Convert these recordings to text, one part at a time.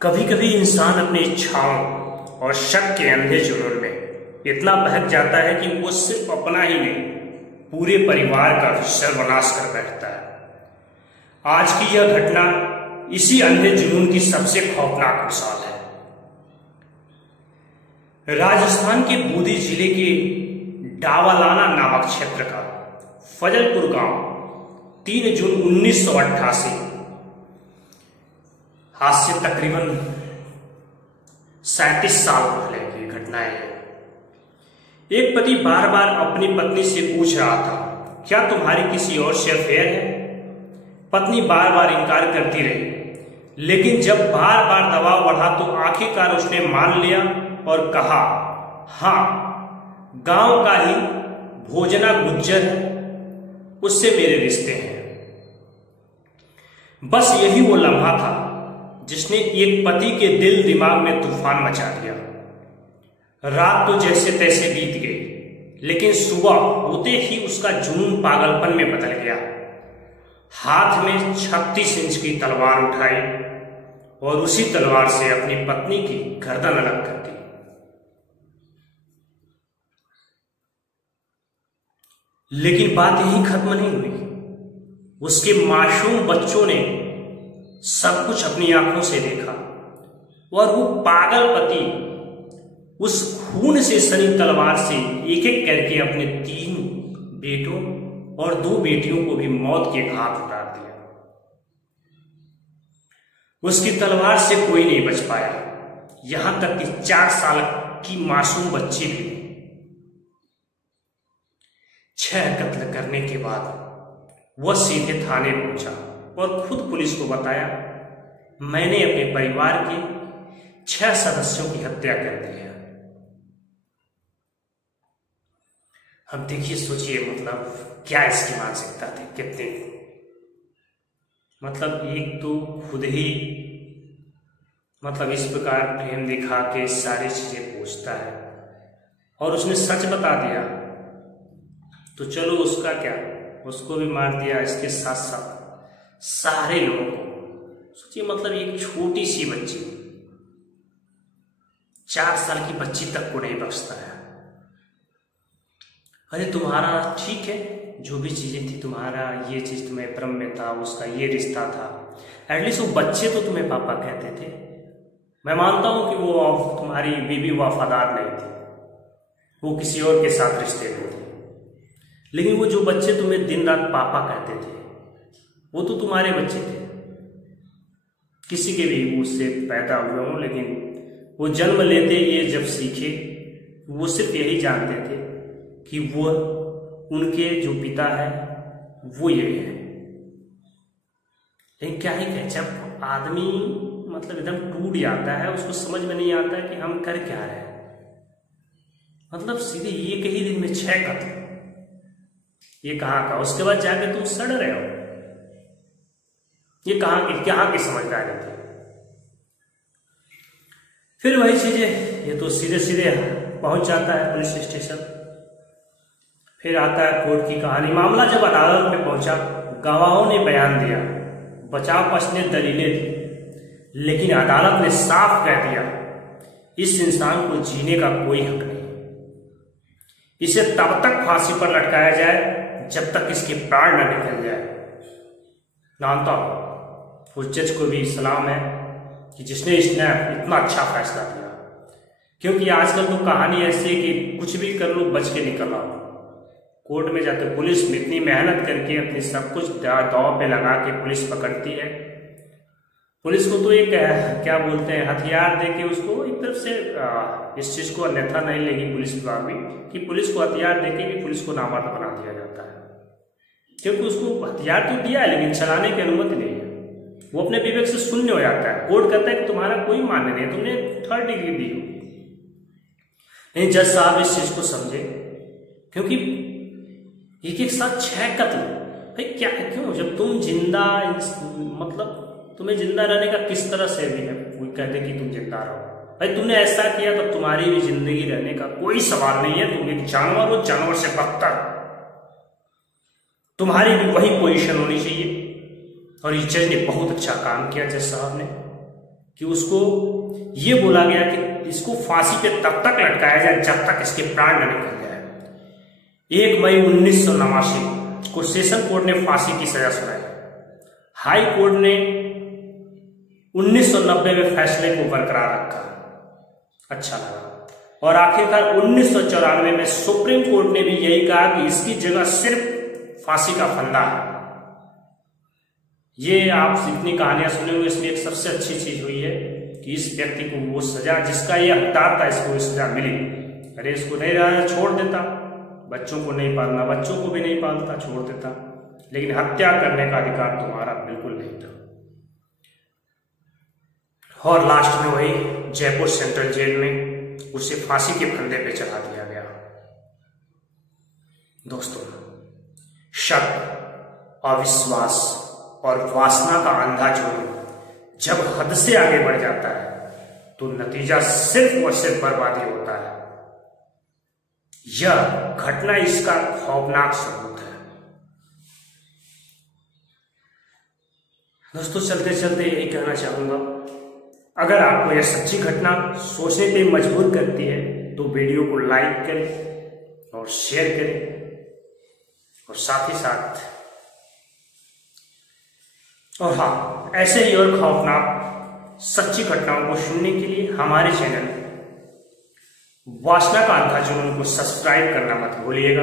कभी कभी इंसान अपनी इच्छाओं और शक के अंधे जुनून में इतना बहक जाता है कि वो सिर्फ अपना ही नहीं पूरे परिवार का भी सर्वनाश कर बैठता है। आज की यह घटना इसी अंधे जुनून की सबसे खौफनाक मिसाल है। राजस्थान के बूंदी जिले के डावालाना नामक क्षेत्र का फजलपुर गांव 3 जून 1988 आज से तकरीबन 37 साल पहले की घटना है। एक पति बार बार अपनी पत्नी से पूछ रहा था, क्या तुम्हारी किसी और से अफेयर है? पत्नी बार बार इनकार करती रही, लेकिन जब बार बार दबाव बढ़ा तो आखिरकार उसने मान लिया और कहा, हाँ, गांव का ही भोजना गुज्जर है, उससे मेरे रिश्ते हैं। बस यही वो लम्हा था जिसने एक पति के दिल दिमाग में तूफान मचा दिया। रात तो जैसे तैसे बीत गई, लेकिन सुबह होते ही उसका जुनून पागलपन में बदल गया। हाथ में 36 इंच की तलवार उठाई और उसी तलवार से अपनी पत्नी की गर्दन अलग कर दी। लेकिन बात यही खत्म नहीं हुई। उसके मासूम बच्चों ने सब कुछ अपनी आंखों से देखा और वो पागल पति उस खून से सनी तलवार से एक एक करके अपने 3 बेटों और 2 बेटियों को भी मौत के घाट उतार दिया। उसकी तलवार से कोई नहीं बच पाया, यहां तक कि 4 साल की मासूम बच्ची भी। 6 कत्ल करने के बाद वह सीधे थाने पहुंचा और खुद पुलिस को बताया, मैंने अपने परिवार के 6 सदस्यों की हत्या कर दी है। अब देखिए, सोचिए, मतलब क्या इसकी मानसिकता थी, कितनी, मतलब एक तो खुद ही मतलब इस प्रकार प्रेम दिखा के सारी चीजें पूछता है और उसने सच बता दिया तो चलो उसका क्या, उसको भी मार दिया, इसके साथ साथ सारे लोगों को। सोचिए, मतलब एक छोटी सी बच्ची, 4 साल की बच्ची तक को नहीं बख्शता है। अरे तुम्हारा ठीक है, जो भी चीजें थी, तुम्हारा ये चीज तुम्हें भ्रम में था, उसका ये रिश्ता था, एटलीस्ट वो बच्चे तो तुम्हें पापा कहते थे। मैं मानता हूं कि वो तुम्हारी बीवी वफादार नहीं थी, वो किसी और के साथ रिश्ते में थी, लेकिन वो जो बच्चे तुम्हें दिन रात पापा कहते थे वो तो तुम्हारे बच्चे थे। किसी के भी उससे पैदा हुए हों, लेकिन वो जन्म लेते ये जब सीखे, वो सिर्फ यही जानते थे कि वो उनके जो पिता है वो ये है। लेकिन क्या ही कहे, जब आदमी मतलब एकदम टूट जाता है, उसको समझ में नहीं आता है कि हम कर क्या रहे हैं। मतलब सीधे एक ही दिन में 6 कत्ल, ये कहाँ का? उसके बाद जाके तुम सड़ रहे हो, ये कहाँ की समझदारी थी? फिर वही चीजें, ये तो सीधे सीधे पहुंच जाता है पुलिस स्टेशन, फिर आता है कोर्ट की कहानी। मामला जब अदालत में पहुंचा, गवाहों ने बयान दिया, बचाव पक्ष ने दलीलें दी, लेकिन अदालत ने साफ कह दिया, इस इंसान को जीने का कोई हक नहीं। इसे तब तक फांसी पर लटकाया जाए जब तक इसके प्राण न निकल जाए। जानता हूं उस जज को भी सलाम है कि जिसने इतना अच्छा फैसला दिया, क्योंकि आजकल तो कहानी ऐसी है कि कुछ भी कर लो, बच के निकल आओ। कोर्ट में जाते पुलिस में इतनी मेहनत करके अपनी सब कुछ दांव पे लगा के पुलिस पकड़ती है। पुलिस को तो एक क्या बोलते हैं, हथियार देके उसको एक तरफ से इस चीज को अन्यथा नहीं लेगी पुलिस विभाग भी, कि पुलिस को हथियार देके भी पुलिस को नामर्द बना दिया जाता है, क्योंकि उसको हथियार तो दिया है लेकिन चलाने की अनुमति नहीं है। वो अपने विवेक से शून्य हो जाता है। कोर्ट कहता है कि तुम्हारा कोई मान्य नहीं, तुमने 3rd डिग्री दी होगी। नहीं, जज साहब इस चीज को समझे, क्योंकि एक साथ 6 कत्ल, भाई क्या, क्यों? जब तुम जिंदा, मतलब तुम्हें जिंदा रहने का किस तरह से भी है, कोई कहते कि तुम जिंदा रहो। भाई तुमने ऐसा किया तो तुम्हारी भी जिंदगी रहने का कोई सवाल नहीं है। तुम एक जानवर हो, जानवर से बदतर, तुम्हारी भी वही पोजीशन होनी चाहिए। और इस जज ने बहुत अच्छा काम किया, जज साहब ने। कि उसको ये बोला गया कि इसको फांसी पे तब तक लटकाया जाए जब तक इसके प्राण न निकल जाए। 1 मई 1989 को सेशन कोर्ट ने फांसी की सजा सुनाई। हाई कोर्ट ने 1990 में फैसले को बरकरार रखा, अच्छा लगा। और आखिरकार 1994 में सुप्रीम कोर्ट ने भी यही कहा कि इसकी जगह सिर्फ फांसी का फंदा है। ये आप जितनी कहानियां सुने हुए इसमें एक सबसे अच्छी चीज हुई है कि इस व्यक्ति को वो सजा, जिसका ये हकदार था, इसको सजा मिली। अरे इसको नहीं रहा छोड़ देता, बच्चों को नहीं पालना, बच्चों को भी नहीं पालता, छोड़ देता, लेकिन हत्या करने का अधिकार तुम्हारा बिल्कुल नहीं था। और लास्ट में वही जयपुर सेंट्रल जेल में उसे फांसी के फंदे पे चढ़ा दिया गया। दोस्तों, शक, अविश्वास और वासना का अंधा जुनून जब हद से आगे बढ़ जाता है तो नतीजा सिर्फ और सिर्फ बर्बादी होता है। यह घटना इसका खौफनाक सबूत है। दोस्तों, चलते चलते यही कहना चाहूंगा, अगर आपको यह सच्ची घटना सोचने पे मजबूर करती है तो वीडियो को लाइक करें और शेयर करें, और साथ ही साथ और हाँ, ऐसे ही और खौफनाक सच्ची घटनाओं को सुनने के लिए हमारे चैनल वासना का अंधा जुनून को सब्सक्राइब करना मत भूलिएगा।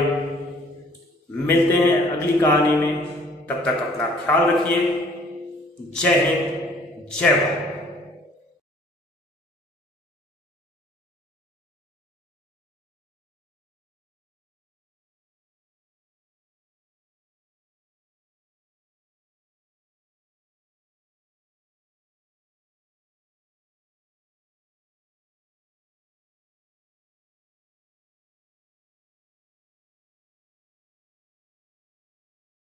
मिलते हैं अगली कहानी में, तब तक अपना ख्याल रखिए। जय हिंद, जय भारत।